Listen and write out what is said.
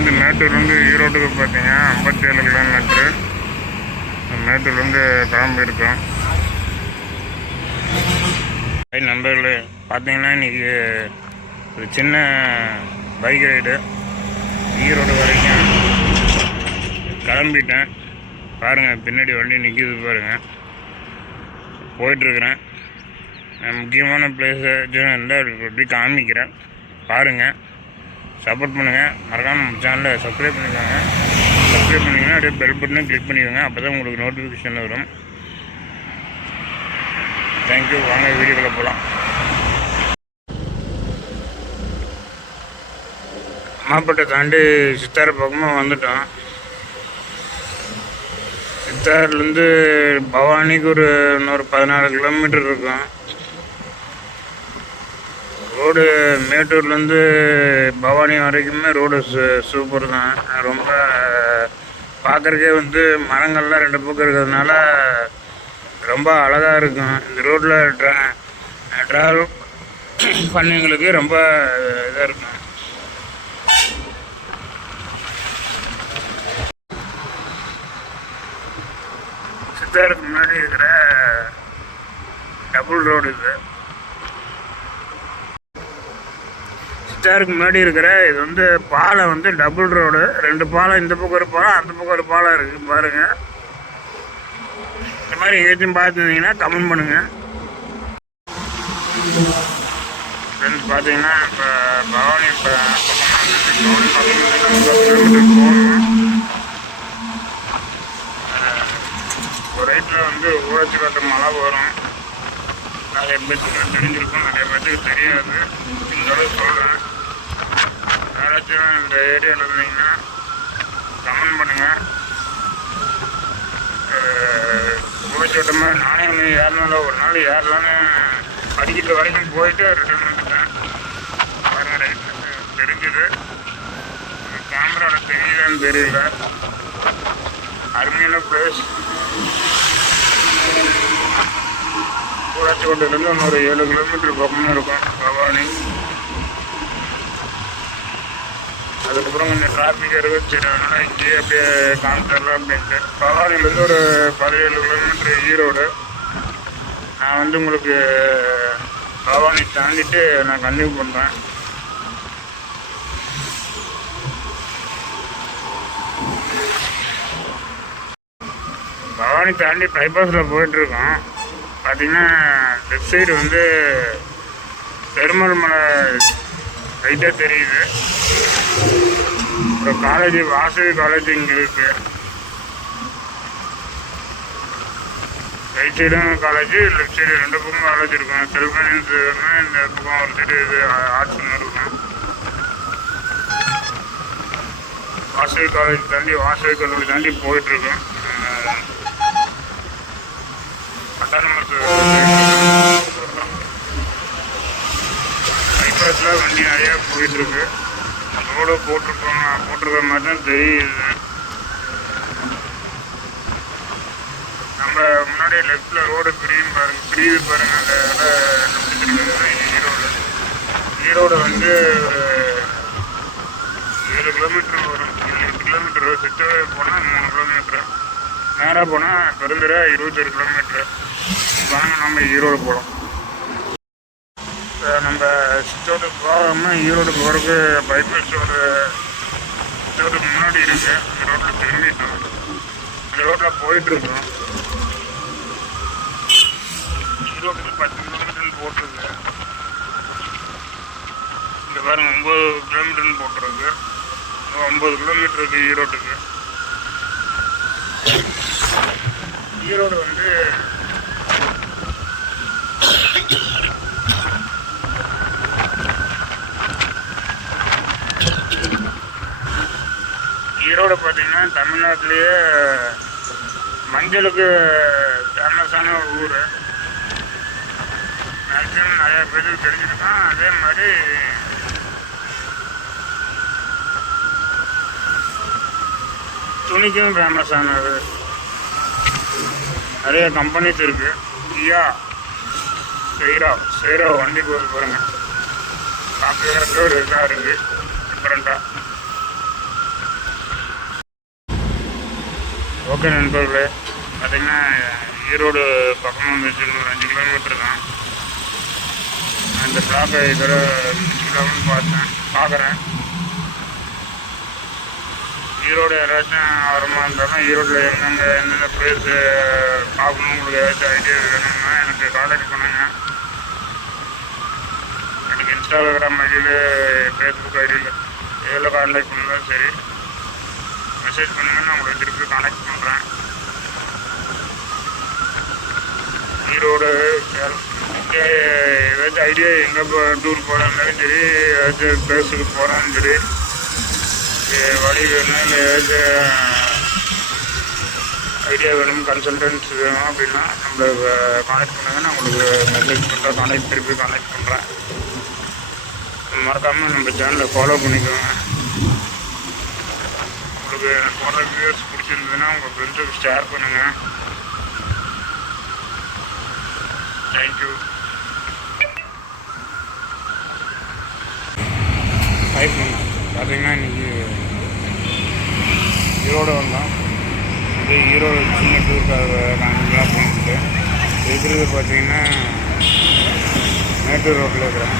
இங்கேருந்து மேட்டூர்லேருந்து ஈரோட்டுக்கு பார்த்தீங்க 57 கிலோமீட்ரு. மேட்டூர்லேருந்து கிளம்பியிருக்கோம். நண்பர்களே பார்த்தீங்கன்னா இன்றைக்கி ஒரு சின்ன பைக் ரைடு ஈரோடு வரைக்கும் கிளம்பிட்டேன். பாருங்கள், பின்னாடி வண்டி நிற்கிது பாருங்கள். போயிட்டுருக்குறேன். முக்கியமான பிளேஸு இருந்தால் எப்படி காமிக்கிறேன் பாருங்கள். சப்போர்ட் பண்ணுங்கள். மறக்காமல் நம்ம சேனலில் சப்ஸ்கிரைப் பண்ணிக்கோங்க. சப்ஸ்கிரைப் பண்ணிங்கன்னா அப்படியே பெல் பட்டனும் கிளிக் பண்ணிக்கோங்க. அப்போ தான் உங்களுக்கு நோட்டிஃபிகேஷன் வரும். தேங்க்யூ. வாங்க வீடியோக்குள்ளே போகலாம். அம்மாப்பேட்டை தாண்டி சித்தாறு பக்கமாக வந்துட்டோம். சித்தாறுலேருந்து பவானிக்கு ஒரு இன்னொரு 14 கிலோமீட்டர் இருக்கும். ரோடு மேட்டூர்லேருந்து பவானி வரைக்குமே ரோடு சூப்பர் தான். ரொம்ப பார்க்குறக்கே மரங்கள்லாம் 2 பக்கம் இருக்கிறதுனால ரொம்ப அழகாக இருக்கும். இந்த ரோட்டில் ட்ராவல் பண்ணவங்களுக்கு ரொம்ப இதாக இருக்கும். சித்தாருக்கு முன்னாடி இருக்கிற டபுள் ரோடு இது. சித்தாருக்கு முன்னாடி இருக்கிற இது பாலம் டபுள் ரோடு. 2 பாலம், இந்த பக்கம் ஒரு பாலம், அந்த பக்கம் ஒரு பாலம் இருக்குது பாருங்கள். இந்த மாதிரி எங்கேயாச்சும் பார்த்துருந்தீங்கன்னா கமெண்ட் பண்ணுங்கள். ஃப்ரெண்ட்ஸ் பார்த்தீங்கன்னா இப்போ பவானி கிலோமீட்டர் போகணும். ஒரு ரைட்டில் ஊராட்சி காட்டு மழை வரும். நிறைய பேருக்கு தெரிஞ்சிருக்கும், நிறைய பேருக்கு தெரியாது. இதோட சொல்கிறேன். யாராச்சும் இந்த ஏரியாவில் இருந்தீங்கன்னா கமெண்ட் பண்ணுங்கள். ஊராட்சி வட்டமாக நானே ஏறனால ஒரு நாள் ஏறலான்னு படிக்கிற வரைக்கும் போயிட்டு ரிட்டர்ன் வந்துட்டேன். பாருங்க, ரைட்டில் தெரிஞ்சுது. கேமராவில் தெரியுதான்னு தெரியல. அருமையான பிளேஸ். ஊராட்சி கோட்டையிலேருந்து இன்னொரு 7 கிலோமீட்டர் பக்கமாக இருக்கும் பவானி. அதுக்கப்புறம் கொஞ்சம் டிராஃபிக் இருக்குது. சரி, அதனால் இங்கேயே அப்படியே காமிச்சிடலாம் அப்படின்ட்டு. பவானிலேருந்து ஒரு 17 கிலோமீட்டர் ஈரோடு. நான் உங்களுக்கு பவானி தாண்டிட்டு நான் கன்டினியூ பண்ணுறேன். பவானி தாண்டி பைபாஸில் போயிட்டுருக்கோம். பார்த்திங்கன்னா லெஃப்ட் சைடு பெருமாள் மலை லைட்டாக தெரியுது. ஒரு காலேஜ், வாசவி காலேஜ் இங்கே இருக்குது. ரைட் சைடும் காலேஜ், லெஃப்ட் சைடு 2 பக்கம் காலேஜ் இருக்கும். செல்ஃபைனான்ஸ் இந்த பக்கம் ஒரு சைடு இது ஆர்ட்ஸ்னு இருக்கும். வாசவி காலேஜ் தாண்டி, வாசவி கல்லூரி தாண்டி போயிட்டுருக்கோம். பைபாஸில் வண்டி நிறையா போயிட்டுருக்கு. ரோடு போட்டிருக்க மாதிரி தான் தெரியுது. நம்ம முன்னாடி லெஃப்டில் ரோடு பிரியுது பாருங்க. அந்த ஈரோடு. ஈரோடு 7 கிலோமீட்டர் வரும். 8 கிலோமீட்டர் வரும். சித்தவே போனால் 3 கிலோமீட்டரு. நேராக போனால் பெருந்துறை 21 கிலோமீட்டரு. வாங்க நம்ம ஈரோடு போகலாம். நம்ம சித்தோடு போகாமல் ஈரோடு போகிறதுக்கு பைபாஸ் ஒரு சித்தோடுக்கு முன்னாடி இருக்குது. இந்த ரோட்டில் திரும்பிட்டோம். இந்த ரோட்டில் போயிட்டுருக்கோம். ஈரோட்டுக்கு 10 கிலோமீட்டர்னு போட்டிருக்கு. இங்கே பாருங்கள், 9 கிலோமீட்டர்னு போட்டிருக்கு. 9 கிலோமீட்டர் இருக்குது ஈரோட்டுக்கு. ஈரோடு ஈரோடு பார்த்தீங்கன்னா தமிழ்நாட்டிலேயே மஞ்சளுக்கு ஃபேமஸான ஊர். மேக்ஸிமம் நிறையா பேருக்கு தெரிஞ்சிருக்கோம். அதே மாதிரி துணிக்கும் ஃபேமஸானது. நிறைய கம்பெனிஸ் இருக்குது. கியா, செய்ரா வண்டி போது பாருங்கள். பார்க்குறதுக்கு ஒரு இதாக இருக்குது, டிஃப்ரெண்ட்டாக. ஓகே நண்பர்களே, பார்த்திங்கன்னா ஈரோடு பக்கமாக வந்துச்சு, ஒரு 5 கிலோமீட்டர் தான். அந்த பிளாக்கை இதோட முடிச்சுக்கலாம்னு பார்க்குறேன். ஈரோடு யாராச்சும் வரமா இருந்தாலும் ஈரோட்டில் எங்கெங்கே எந்தெந்த ப்ளேஸு பார்க்கணும் உங்களுக்கு ஏதாச்சும் ஐடியா வேணும்னா எனக்கு கான்டாக்ட் பண்ணுங்கள். எனக்கு இன்ஸ்டாகிராம் ஐடியில், ஃபேஸ்புக் ஐடியில் எதில் கான்டாக்ட் பண்ணாலும் சரி, மெசேஜ் பண்ணுங்கள், நான் உங்களுக்கு திருப்பி கான்டாக்ட் பண்ணுறேன். ஈரோடு ஏதாச்சும் ஐடியா எங்கே டூர் போகிறாலும் சரி, ஏதாச்சும் பிளேஸுக்கு போகிறாலும் சரி, வழி வேணும், இல்லை ஏதாச்சும் ஐடியா வேணும், கன்சல்டன்ஸ் வேணும் அப்படின்னா நம்மளுக்கு கான்டாக்ட் பண்ணுங்கள். நான் உங்களுக்கு மெசேஜ் பண்ணுறேன், திருப்பி கான்டாக்ட் பண்ணுறேன். மறக்காமல் நம்ம சேனலை ஃபாலோ பண்ணிக்கோங்க. உங்களுக்கு போடுற வீடியோஸ் பிடிச்சிருந்ததுன்னா உங்கள் ஃப்ரெண்ட்ஸுக்கு ஷேர் பண்ணுங்கள். தேங்க்யூ. டைப் பண்ண பார்த்தீங்கன்னா இன்றைக்கி ஈரோடு வந்தோம். இது ஈரோடு சின்ன டூருக்காக நாங்கள் போயிட்டு இருக்கிறது பார்த்தீங்கன்னா மேட்டூர் ரோட்டில் இருக்கிறேன்.